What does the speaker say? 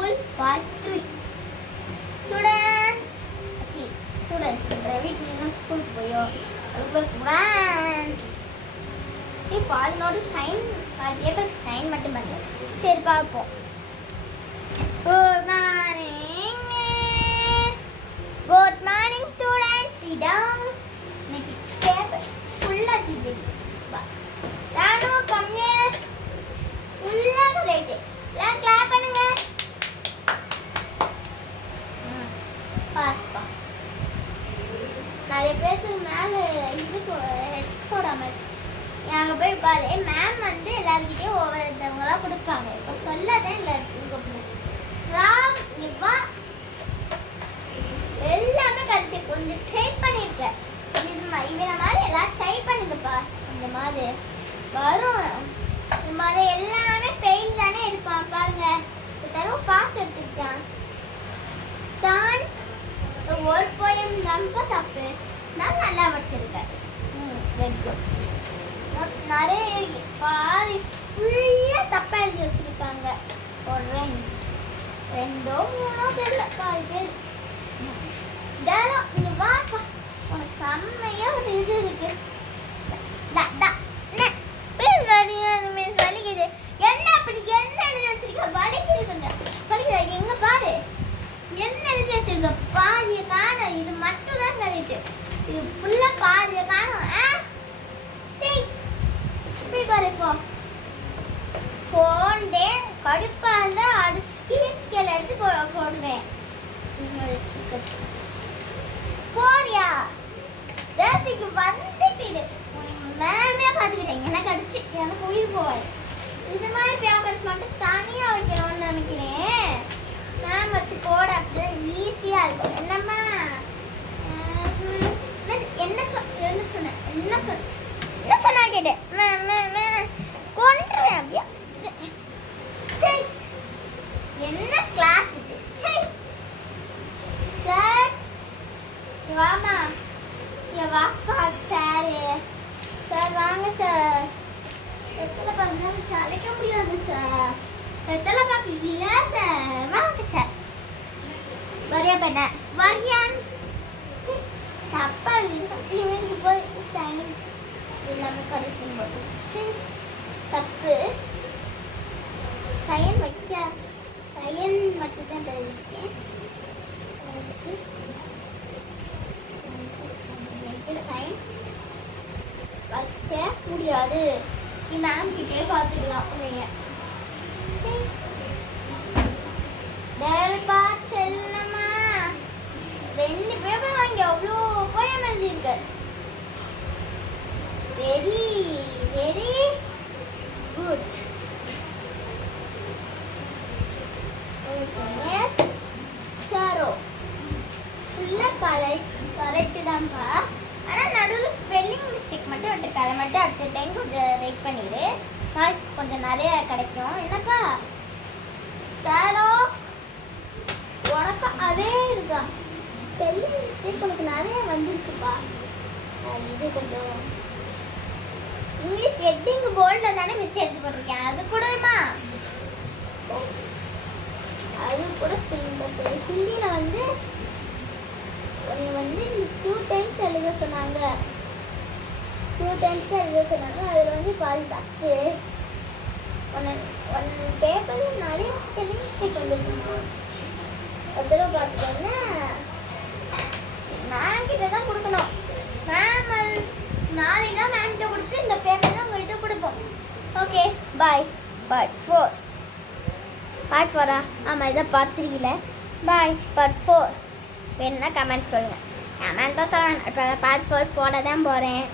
School Part 3. Students, வீட்டுக்கு school போயோ இப்போ அதனோட சைன் பேப்பருக்கு சைன் மட்டும் பண்ணல. சரி பார்ப்போம். Good morning miss. Good morning students. சிடம். இன்னைக்கு பேப்பர் ஃபுல்லாக தீர்ந்து நானும் கம்மியாக ஃபுல்லாக ரைட்டு எல்லாம் கிளாப் பண்ணுங்க. பாஸ்பா நிறைய பேருக்கு மேலே இது ஹெட் போடாமல் அங்கே போய் உட்காரு. மேம் வந்து எல்லாருக்கிட்டையும் ஒவ்வொருத்தவங்களாம் கொடுப்பாங்க. இப்போ சொல்லாதான் எல்லாருக்கும் ராம் இவா எல்லாமே கரெக்டு. கொஞ்சம் ட்ரை பண்ணியிருக்கேன். இவனை மாதிரி எல்லாம் ட்ரை பண்ணுங்கப்பா. இந்த மாதிரி வரும். இந்த மாதிரி எல்லாமே ஃபெயில் தானே எடுப்பான். பாருங்க ஒரு தடவை பாஸ் எடுத்துக்கிட்டான். தான் ஒரு போயம் ரொம்ப தப்பு. நான் நல்லா படிச்சிருக்கேன். நிறைய பாதி ஃபுல்லாக தப்பாக எழுதி வச்சுருக்காங்க. ஒரு ரெண்டோ மூணோ தெரியல பாதி பேர். இதெல்லாம் இங்கே வாப்பா உனக்கு செம்மையாக ஒரு இது இருக்கு. வலிக்குது என்ன அப்படி என்ன எழுதி வச்சிருக்க? வலிக்குது கொஞ்சம் வலிக்குது. எங்க பாரு என்ன எழுதி வச்சிருக்க? பாதியை காணும். இது மட்டும் தான் கரெக்டு. இது ஃபுல்லாக பாதியை காணும். இப்படி பாரு. இப்போ போண்டே கடுப்பாக இருந்தால் அது ஸ்கேல் எடுத்து போடுவேன். போறியா தேசிக்கு வந்துட்டு மேமே பார்த்துக்கிட்டேன். எனக்கு அடிச்சு எனக்கு உயிர் போவாய். இந்த மாதிரி பேப்பர்ஸ் மட்டும் தனியாக வைக்கணும்னு நினைக்கிறேன். மேம் வச்சு போட அப்படிதான் ஈஸியாக இருக்கும். என்னம்மா என்ன சொன்னா கேட்டேன். கொண்டுருவேன் அப்படியா? சரி என்ன கிளாஸ் இது? சரி சார் வாமா. வாப்பா சாரு. சார் வாங்க சார். எத்தனை பார்க்க சளைக்க முடியாது சார். எத்தனை பார்க்க இல்லை சார். வாங்க சார். வரியா பண்ண வரியான் தப்பா இவனுக்கு போய் சைன் எல்லாமே கரெக்டும் போது சரி தப்பு. சைன் வைக்க சைன் மட்டும் தான் தெரிஞ்சுக்கேன். சைன் வைக்க முடியாது. மேம் கிட்டே பார்த்துக்கலாம். செல்லம்மா ரெண்டு பேப்பர் வாங்கி அவ்வளோ போயம் எழுதியிருக்கு. Very very good. ஃபுல்லாக கரெக்டு தான்ப்பா. ஆனால் நடுவில் ஸ்பெல்லிங் மிஸ்டேக் மட்டும் விட்டுருக்கு. அதை மட்டும் அடுத்த டைம் கொஞ்சம் ரைட் பண்ணிடு. மார்க் கொஞ்சம் நிறைய கிடைக்கும். என்னப்பா சாரோ உனக்கு அதே இருக்கா? ஸ்பெல்லிங் மிஸ்டேக் உனக்கு நிறைய வந்துருக்குப்பா. இது கொஞ்சம் இங்கிலீஷ் ஹெட்டிங் போர்டில் தானே மிஸ் எடுத்து போட்டிருக்கேன். அது கூடமா அது கூட ஸ்பெல்லிங் போட்டு ஹிந்தியில் வந்து உன்னை வந்து 2 டைம்ஸ் எழுத சொன்னாங்க. 2 டைம்ஸ் எழுத சொன்னாங்க. அதில் வந்து பாதி தப்பு. ஒன் பேப்பரில் நிறைய ஸ்பெல்லிங் மிஸ்டேக் வந்துருக்குமா? ஒரு தடவை பார்த்துக்கோன்னா மேம் கிட்ட தான் கொடுக்கணும். மேம் நாளைக்கு தான் மேம் கிட்ட கொடுத்து இந்த பேப்பர் தான் உங்கள்கிட்ட கொடுப்போம். Okay bye. பார்ட் 4 ஆமாம் இதை பார்த்துருக்கீங்கள. பாய். பார்ட் 4 வேணுன்னா கமெண்ட் சொல்லுங்கள். கமெண்ட் தான் சொல்லுவேன். இப்போ பார்ட் 4 போட தான் போகிறேன்.